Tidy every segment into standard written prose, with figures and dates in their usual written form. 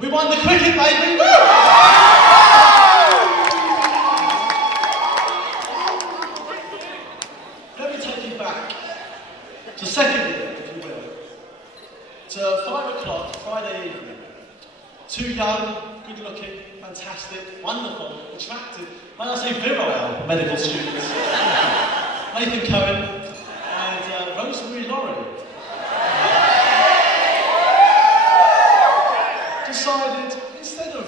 We won the cricket, baby! Let me take you back to second year, if you will, to 5 o'clock Friday evening. Two young, good-looking, fantastic, wonderful, attractive, may I say virile medical students, Nathan Cohen and Rosemary Laurie, decided, instead of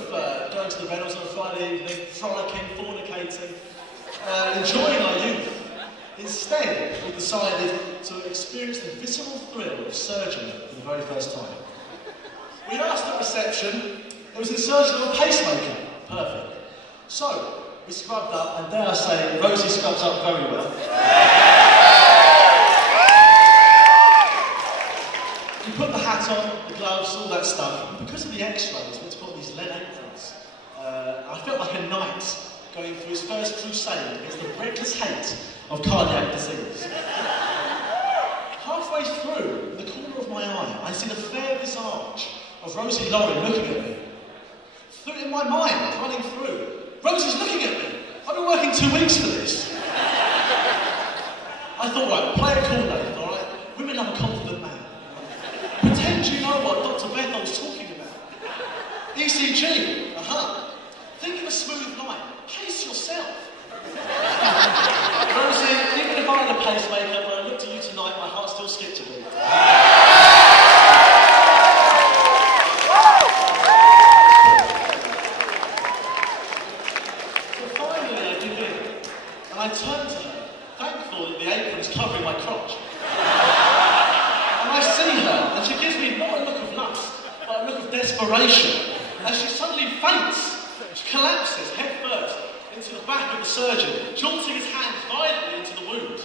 going to the Reynolds on a Friday evening, frolicking, fornicating, enjoying our youth, instead we decided to experience the visceral thrill of surgery for the very first time. We asked at reception, it was insertion of a pacemaker. Perfect. So, we scrubbed up, and dare I say, Rosie scrubs up very well. We put the hat on, the gloves, all that stuff, and because of the x-rays, we had to put on these lead aprons. I felt like a knight going through his first crusade against the reckless hate of cardiac disease. Halfway through, in the corner of my eye, I see the fair visage of Rosie Laurie looking at me. In my mind, running through, Rosie's looking at me. I've been working 2 weeks for this. I thought, right, play it cool, Nathan, all right? Women love a confident man. Pretend you know what Dr. Bethel's talking about. ECG, Think of a smooth line. Pace yourself. Rosie, even if I had a pacemaker, when I looked at you tonight, my heart still skipped a beat. I turned to her, thankful that the apron is covering my crotch. And I see her, and she gives me not a look of lust, but a look of desperation. And she suddenly faints. She collapses head first into the back of the surgeon, jolting his hand violently into the wound.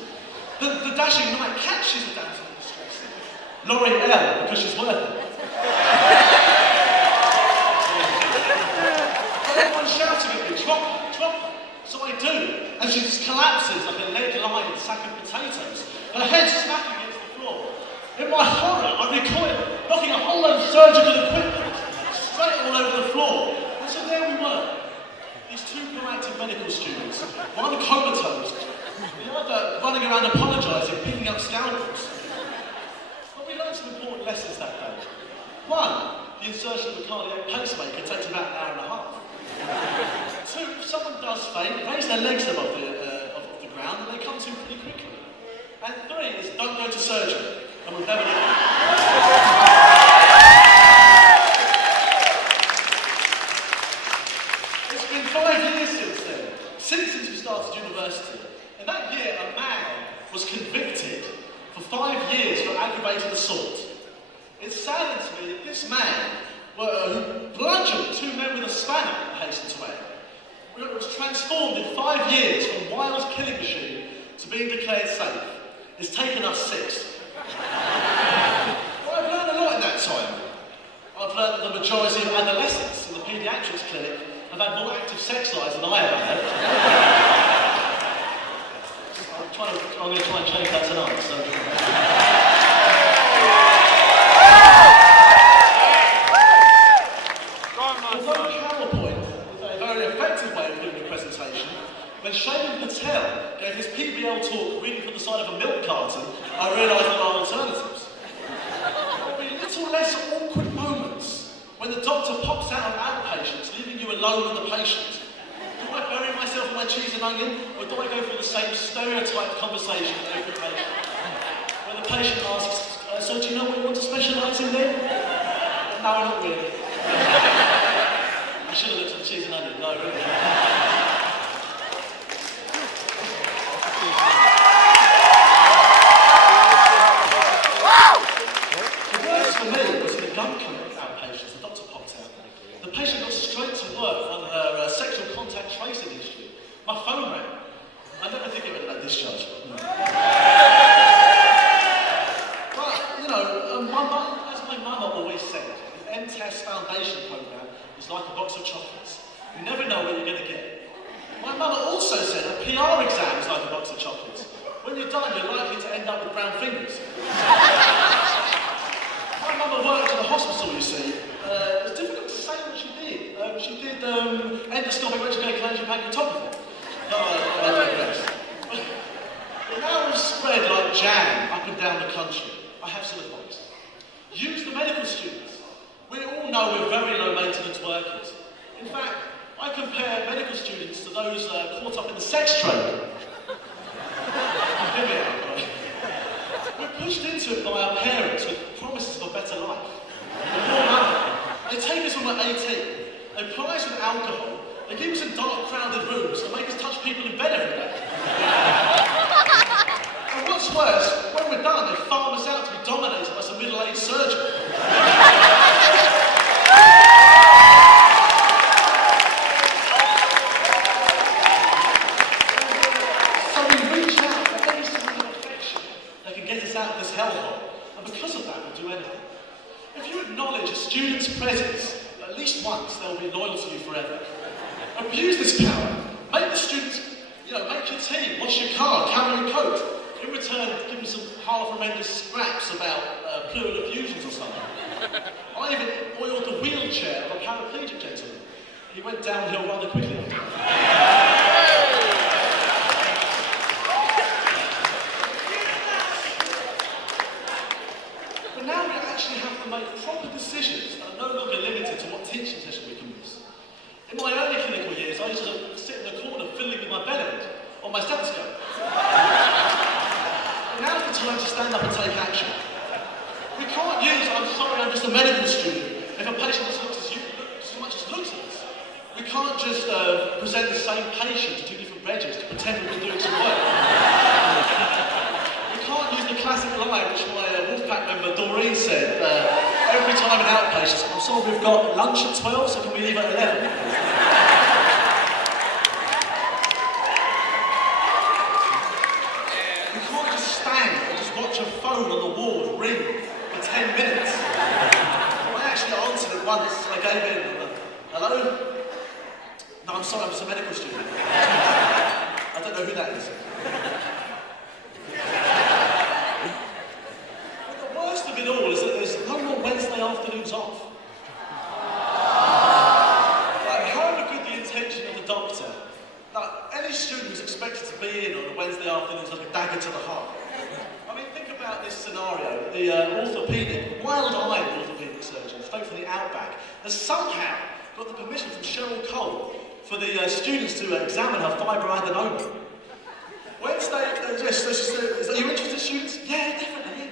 The dashing knight catches the damsel in distress. Laurie L, because she's worth it. Everyone's shouting at me, drop her, drop her. So I do, and she just collapses like a lead-lined sack of potatoes, her head smacking against the floor. In my horror, I recoil, knocking a whole load of surgical equipment straight all over the floor. And so there we were, these two proactive medical students, one comatose, the other running around apologising, picking up scalpels. But we learned some important lessons that day. One, the insertion of a cardiac pacemaker takes about an hour and a half. Two, if someone does faint, raise their legs above the ground and they come to pretty quickly. And three is don't go to surgery, and we'll never do that. It's been 5 years since then, since we started university. And that year, a man was convicted for 5 years for aggravated assault. It saddens me that this man who bludgeoned two men with a spanner, I hasten to add. It was transformed in 5 years from wild killing machine to being declared safe. It's taken us 6. Well, I've learned a lot in that time. I've learned that the majority of adolescents in the paediatrics clinic have had more active sex lives than I ever had. I'm going to try and change that tonight. So. When Shailen Patel gave his PBL talk reading from the side of a milk carton, I realised there are alternatives. There will be little less awkward moments when the doctor pops out of outpatients, leaving you alone with the patient. Do I bury myself in my cheese and onion, or do I go through the same stereotyped conversation with every patient? When the patient asks, so do you know what you want to specialise in then? No, not really. I should have looked at the cheese and onion, no, really. The patient got straight to work on her sexual contact tracing history. My phone rang. I don't think it would have been discharge. But, you know, as my mother always said, the MTES Foundation program is like a box of chocolates. You never know what you're going to get. My mother also said a PR exam is like a box of chocolates. When you're done, you're likely to end up with brown fingers. My mother worked in a hospital, you see. It's difficult to say she did endoscopic retrograde cholangiopancreatopathy. I digress. But now we've spread like jam up and down the country. I have some advice. Use the medical students. We all know we're very low maintenance workers. In fact, I compare medical students to those caught up in the sex trade. Hear me out, right? We're pushed into it by our parents with promises of a better life. With more money. They take us when we're 18. They ply us with alcohol. They keep us in dark, crowded rooms and make us touch people in bed every day. And what's worse, when we're done, they farm us out to be dominated by some middle-aged surgeon. So we reach out for any sort of affection that can get us out of this hellhole. And because of that, we'll do anything. If you acknowledge a student's presence at least once, they'll be loyal to you forever. Abuse this power. Make the students, make your tea, wash your car, carry your coat. In return, give them some half-horrendous scraps about pleural effusions or something. I even oiled the wheelchair of a paraplegic gentleman. He went downhill rather quickly after that. But now we actually have to make proper decisions that are no longer limited to what teaching session we can miss. In my early clinical years, I used to sit in the corner fiddling with my bell on my stethoscope. Now's the time to stand up and take action. We can't use, I'm sorry, I'm just a medical student, if a patient just looks at you, so much as looks at us. We can't just present the same patient to two different bedrooms to pretend we've been doing some work. We can't use the classic line which my Wolfpack member Doreen said every time an outpatient. I'm sorry, we've got lunch at 12, so can we leave at 11? Watch a phone on the wall ring for 10 minutes. I actually answered it once. I gave in. Hello? No, I'm sorry, I'm just a medical student. I don't know who that is. But the worst of it all is that there's no more Wednesday afternoons off. However good the intention of the doctor, any student who's expected to be in on a Wednesday afternoon is like a dagger to the heart. Think about this scenario. The wild-eyed orthopaedic surgeon, straight from the outback, has somehow got the permission from Cheryl Cole for the students to examine her fibroadenoma. Wednesday, are you interested, students? Yeah, definitely.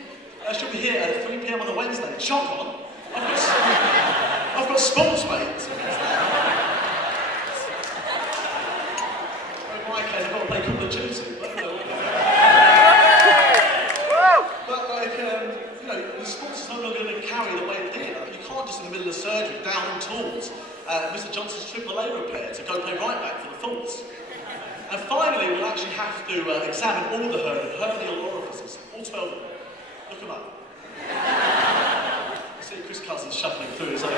She'll be here at 3 p.m. on a Wednesday. Shock on. I've got sports, mate. In my case, I've got to play Call of Duty. The sports is no longer going to carry the weight of it. You can't just in the middle of surgery, down on tools, Mr. Johnson's AAA repair to go play right back for the faults. And finally, we'll actually have to examine all the hernial orifices, all 12 of them. Look them up. I see Chris Cousins shuffling through his own.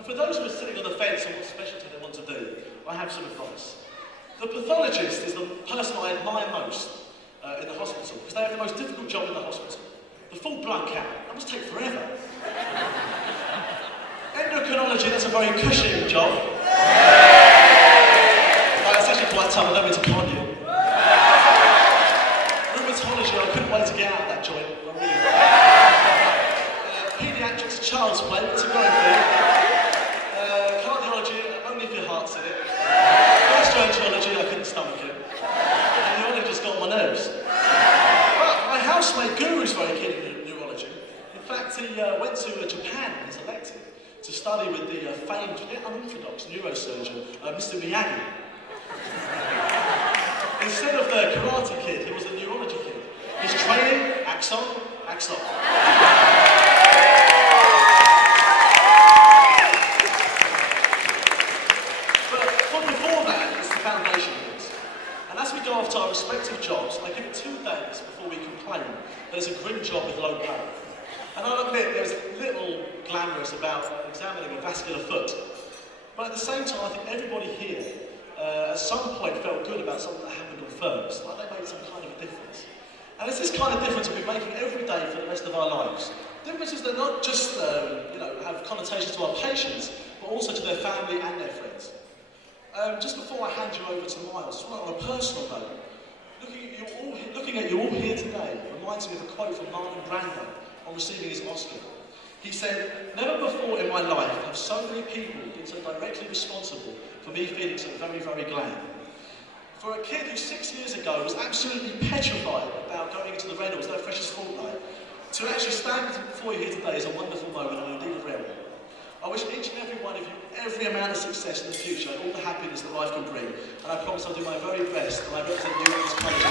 For those who are sitting on the fence on what specialty they want to do, I have some advice. The pathologist is the person I admire most in the hospital, because they have the most difficult job in the hospital. The full blood count, that must take forever. Endocrinology, that's a very cushy job. It's actually quite tough, I don't mean to con you. Rheumatology, I couldn't wait to get out of that joint. Paediatrics, child's play, it's a great thing. If your heart's in it. Gastroenterology, I couldn't stomach it. And neurologist got on my nerves. But my housemate Guru's very keen in neurology. In fact, he went to Japan as elective to study with the famed, yet unorthodox neurosurgeon, Mr. Miyagi. Instead of the Karate Kid, he was a neurology kid. His training, axon. After our respective jobs, I give it 2 days before we complain there's a grim job with low pay. And I'll admit there's little glamorous about examining a vascular foot. But at the same time, I think everybody here at some point felt good about something that happened on firms, like they made some kind of a difference. And it's this kind of difference we'll be making every day for the rest of our lives. Differences that not just have connotations to our patients, but also to their family and their friends. Just before I hand you over to Miles, just on a personal note, looking at you all here today reminds me of a quote from Marlon Brando on receiving his Oscar. He said, "Never before in my life have so many people been so directly responsible for me feeling so very, very glad." For a kid who 6 years ago was absolutely petrified about going into the Reynolds, their freshest fortnight, to actually stand before you here today is a wonderful moment and indeed a rare one. I wish each and every one of you every amount of success in the future and all the happiness that life can bring. And I promise I'll do my very best and I represent you in this college.